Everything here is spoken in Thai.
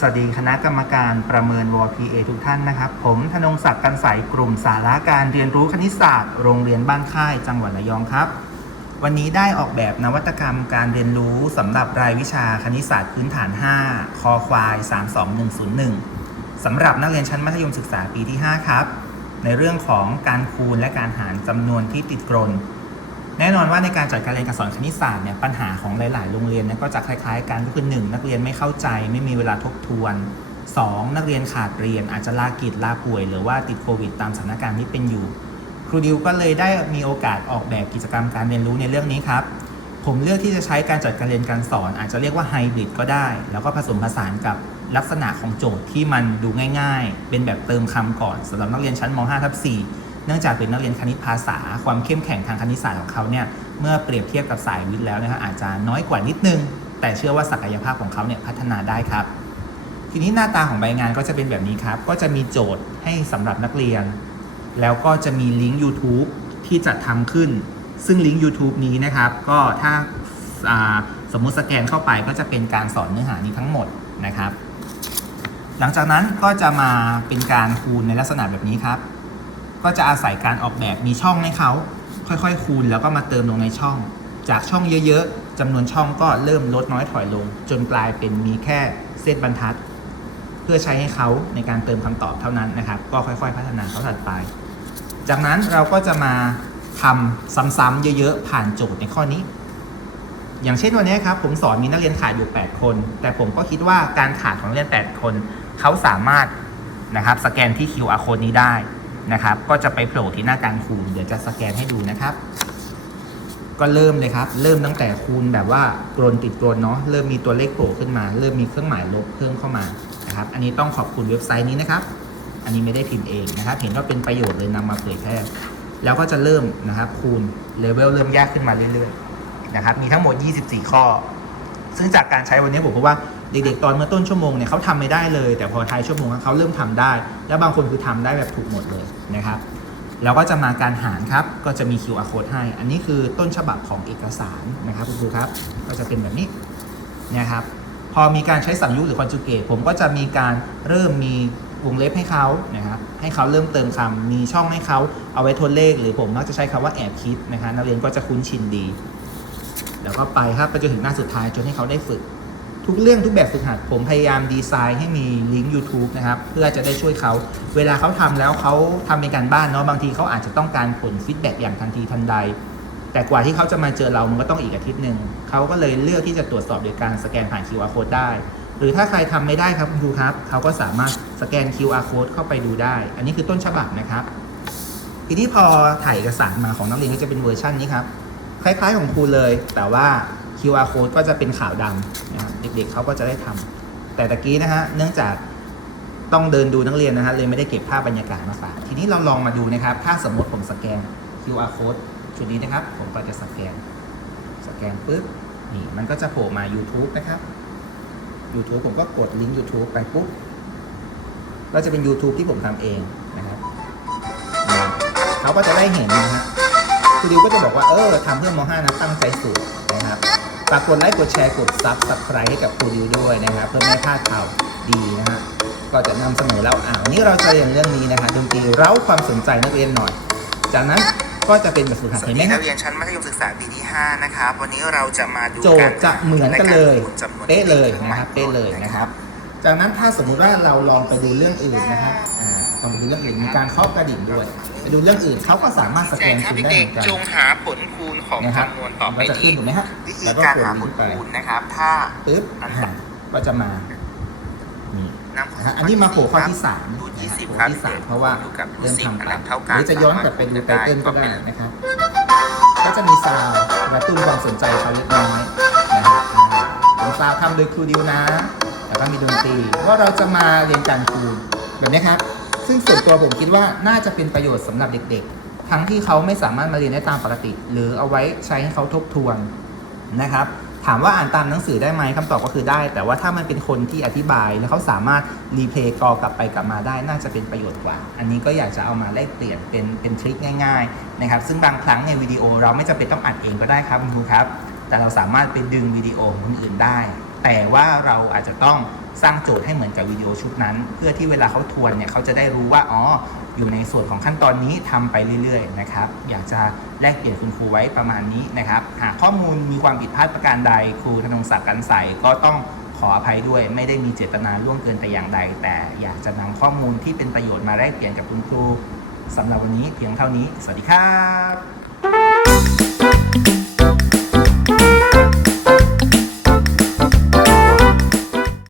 สวัสดีคณะกรรมการประเมินว PA ทุกท่านนะครับ ผมธนงศักดิ์กันใสกลุ่มสาระการเรียนรู้คณิตศาสตร์โรงเรียนบ้านค่ายจังหวัดระยองครับ วันนี้ได้ออกแบบนวัตกรรมการเรียนรู้สำหรับรายวิชาคณิตศาสตร์พื้นฐาน 5 คอควาย 32101สำหรับนักเรียนชั้นมัธยมศึกษาปีที่ 5 ครับ ในเรื่องของการคูณและการหารจำนวนที่ติดกรน แน่นอนว่าในการจัดการเรียนการสอนคณิตศาสตร์เนี่ยปัญหาของหลาย ๆ โรงเรียนเนี่ยก็จะคล้าย ๆ กันก็คือ 1 นักเรียนไม่เข้าใจ ไม่มีเวลาทบทวน 2 นักเรียนขาดเรียน อาจจะลากิจลาป่วย หรือว่าติดโควิด ตามสถานการณ์ที่เป็นอยู่ ครูดิวก็เลยได้มีโอกาสออกแบบกิจกรรมการเรียนรู้ในเรื่องนี้ครับผมเลือกที่จะใช้การจัดการเรียนการสอน อาจจะเรียกว่าไฮบริดก็ได้ แล้วก็ผสมผสานกับลักษณะของโจทย์ที่มันดูง่าย ๆ เป็นแบบเติมคำก่อนสำหรับนักเรียนชั้นม .5 ทับ4 เนื่องจากเป็นนักเรียนคณิตภาษา ความเข้มแข็งทางคณิตศาสตร์ของเขาเนี่ยเมื่อเปรียบเทียบกับสายวิทย์แล้วนะครับอาจจะน้อยกว่านิดนึง แต่เชื่อว่าศักยภาพของเขาเนี่ยพัฒนาได้ครับ ทีนี้หน้าตาของใบงานก็จะเป็นแบบนี้ครับ ก็จะมีโจทย์ให้สำหรับนักเรียน แล้วก็จะมีลิงก์ YouTube ที่จัดทำขึ้น ซึ่งลิงก์ YouTube นี้นะครับ ก็ถ้าาสมมุติสแกนเข้าไปก็จะเป็นการสอนเนื้อหานี้ทั้งหมดนะครับ หลังจากนั้นก็จะมาเป็นการคูณในลักษณะแบบนี้ครับ ก็จะอาศัยการออกแบบมีช่องให้เขาค่อยๆ คูณแล้วก็มาเติมลงในช่อง จากช่องเยอะๆจำนวนช่องก็เริ่มลดน้อยถอยลง จนกลายเป็นมีแค่เส้นบรรทัด เพื่อใช้ให้เขาในการเติมคำตอบเท่านั้นนะครับ ก็ค่อยๆ พัฒนาเขาถัดไป จากนั้นเราก็จะมาทำซ้ำๆเยอะๆ ผ่านโจทย์ในข้อนี้ อย่างเช่นวันนี้ครับผมสอนมีนักเรียนขาดอยู่ 8 คน แต่ผมก็คิดว่าการขาดของนักเรียน 8 คน เขาสามารถนะครับสแกนที่ QR code นี้ได้ นะครับ ก็จะไปโผล่ที่หน้าการคูณ เดี๋ยวจะสแกนให้ดูนะครับ ก็เริ่มเลยครับ เริ่มตั้งแต่คูณแบบว่ากรนติดกรนเนาะ เริ่มมีตัวเลขโผล่ขึ้นมา เริ่มมีเครื่องหมายลบเพิ่มเข้ามานะครับ อันนี้ต้องขอบคุณเว็บไซต์นี้นะครับ อันนี้ไม่ได้พิมพ์เองนะครับ เห็นว่าเป็นประโยชน์เลยนำมาเผยแพร่ แล้วก็จะเริ่มนะครับคูณเลเวลเริ่มยากขึ้นมาเรื่อยๆนะครับ มีทั้งหมด 24 ข้อ ซึ่งจากการใช้วันนี้ผมพบว่า เด็กๆตอนเมื่อต้นชั่วโมงเนี่ยเขาทำไม่ได้เลย แต่พอท้ายชั่วโมงเขาเริ่มทำได้ แล้วบางคนคือทำได้แบบถูกหมดเลยนะครับแล้วก็จะมาการหารครับ ก็จะมี QR code ให้ อันนี้คือต้นฉบับของเอกสารนะครับคุณครูครับ ก็จะเป็นแบบนี้นะครับ พอมีการใช้สังยุหรือ conjugate ผมก็จะมีการเริ่มมีวงเล็บให้เขานะครับ ให้เขาเริ่มเติมคำมีช่องให้เขาเอาไว้ทดเลข หรือผมมักจะใช้คำว่าแอบคิดนะครับนักเรียนก็จะคุ้นชินดี แล้วก็ไปครับไปจนถึงหน้าสุดท้ายจนให้เขาได้ฝึก ทุกเรื่องทุกแบบฝึกหัดผมพยายามดีไซน์ให้มีลิงก์ YouTube นะครับเพื่อจะได้ช่วยเขาเวลาเขาทำแล้วเขาทำเป็นการบ้านเนาะบางทีเขาอาจจะต้องการผลฟีดแบ็กอย่างทันทีทันใด แต่กว่าที่เขาจะมาเจอเรามันก็ต้องอีกอาทิตย์หนึ่งเขาก็เลยเลือกที่จะตรวจสอบโดยการสแกนผ่าน QR code ได้ หรือถ้าใครทำไม่ได้ครับคุณครูครับเขาก็สามารถสแกน QR code เข้าไปดูได้ อันนี้คือต้นฉบับนะครับทีนี้พอถ่ายเอกสารมาของนักเรียนก็จะเป็นเวอร์ชันนี้ครับคล้ายๆของครูเลย แต่ว่า QR code ก็จะเป็นขาวดำนะครับ ด็กๆเขาก็จะได้ทำแต่ตะกี้นะฮะเนื่องจากต้องเดินดูนักเรียนนะฮะเลยไม่ได้เก็บภาพบรรยากาศมาฝากทีนี้เราลองมาดูนะครับ ถ้าสมมติผมสแกน QR code ชุดนี้นะครับ ผมก็จะสแกน สแกนปุ๊บนี่มันก็จะโผล่มา YouTube นะครับ YouTube ผมก็กดลิงก์ YouTube ไปปุ๊บก็จะเป็น YouTube ที่ผมทำเองนะครับเขาก็จะได้เห็นนะฮะคุณดิวก็จะบอกว่าเออทำเพื่อม .5 นะตั้งใจสูตรนะครับ ฝากกดไลค์กดแชร์กดซับสไครต์ให้กับครูดิวด้วยนะครับ เพื่อไม่ให้พลาดข่าวดีนะฮะก็จะนำเสนอแล้วอ่าวันนี้เราจะเรียนเรื่องนี้นะฮะดนตรีเร้าความสนใจนักเรียนหน่อย จากนั้นก็จะเป็นแบบฝึกหัดสวัเห็สนไหมดีคนัรับกเรียนชั้นมัธยมศึกษาปีที่ 5 นะครับ วันนี้เราจะมาดูโจทย์จะเหมือนกันเลยและารคูณจำนวนเป๊ะเลยครื่องนะครับหมายเป๊ะเลยนะครับ จากนั้นถ้าสมมุติว่าเราลองไปดูเรื่องอื่นนะครับ อ่าลองไปดูเรื่องอื่นมีการเคาะกระดิ่งด้วยไปดูเรื่องอื่นเขาก็สามารถสแกแจ้งนครับคุณได้เหเด็มือนกัน ๆจงหาผลคูณของนะครับ จำนวนต่อไปมันจะขึ้นี้นถูกไหมฮะวิธีแล้วก็การกดหาผลิลงก์ไปคูณนะครับ ถ้าปึ๊บอ่าก็จะมานี่ นำนะฮะอันนี้มาโผล่ข้อที่สามรูทนะยี่ฮะสิบโผล่ครับที่สามเพราะว่าอยู่กับรูเริ่ทมสิบทำอันขั้นเท่าหกันรือจะย้อนกลับไปดูไตเติ้ลก็ได้นะครับ ก็จะมีซาวด์กระตุ้นความสนใจเขาเล็กน้อยนะครับอ่าเป็นซาวด์ทำโดยครูดิวนะ แล้วก็มีดนตรีว่าเราจะมาเรียนการคูณแบบนี้ครับ ซึ่งส่วนตัวผมคิดว่าน่าจะเป็นประโยชน์สำหรับเด็กๆ ทั้งที่เขาไม่สามารถมาเรียนได้ตามปกติ หรือเอาไว้ใช้ให้เขาทบทวนนะครับ ถามว่าอ่านตามหนังสือได้ไหมคำตอบก็คือได้ แต่ว่าถ้ามันเป็นคนที่อธิบายแล้วเขาสามารถรีเพลย์กอกลับไปกลับมาได้ น่าจะเป็นประโยชน์กว่า อันนี้ก็อยากจะเอามาแลกเปลี่ยนเป็นเป็นทริคง่ายๆนะครับ ซึ่งบางครั้งในวิดีโอเราไม่จำเป็นต้องอัดเองก็ได้ครับคุณครูครับ แต่เราสามารถไปดึงวิดีโอของคนอื่นได้ แต่ว่าเราอาจจะต้องสร้างโจทย์ให้เหมือนกับวิดีโอชุดนั้น เพื่อที่เวลาเขาทวนเนี่ยเขาจะได้รู้ว่าอ๋ออยู่ในส่วนของขั้นตอนนี้ทำไปเรื่อยๆนะครับ อยากจะแลกเปลี่ยนคุณครูไว้ประมาณนี้นะครับ หากข้อมูลมีความผิดพลาดประการใดครูธนงศักดิ์กันใสก็ต้องขออภัยด้วย ไม่ได้มีเจตนาล่วงเกินแต่อย่างใด แต่อยากจะนำข้อมูลที่เป็นประโยชน์มาแลกเปลี่ยนกับคุณครูสำหรับวันนี้เพียงเท่านี้ สวัสดีครับ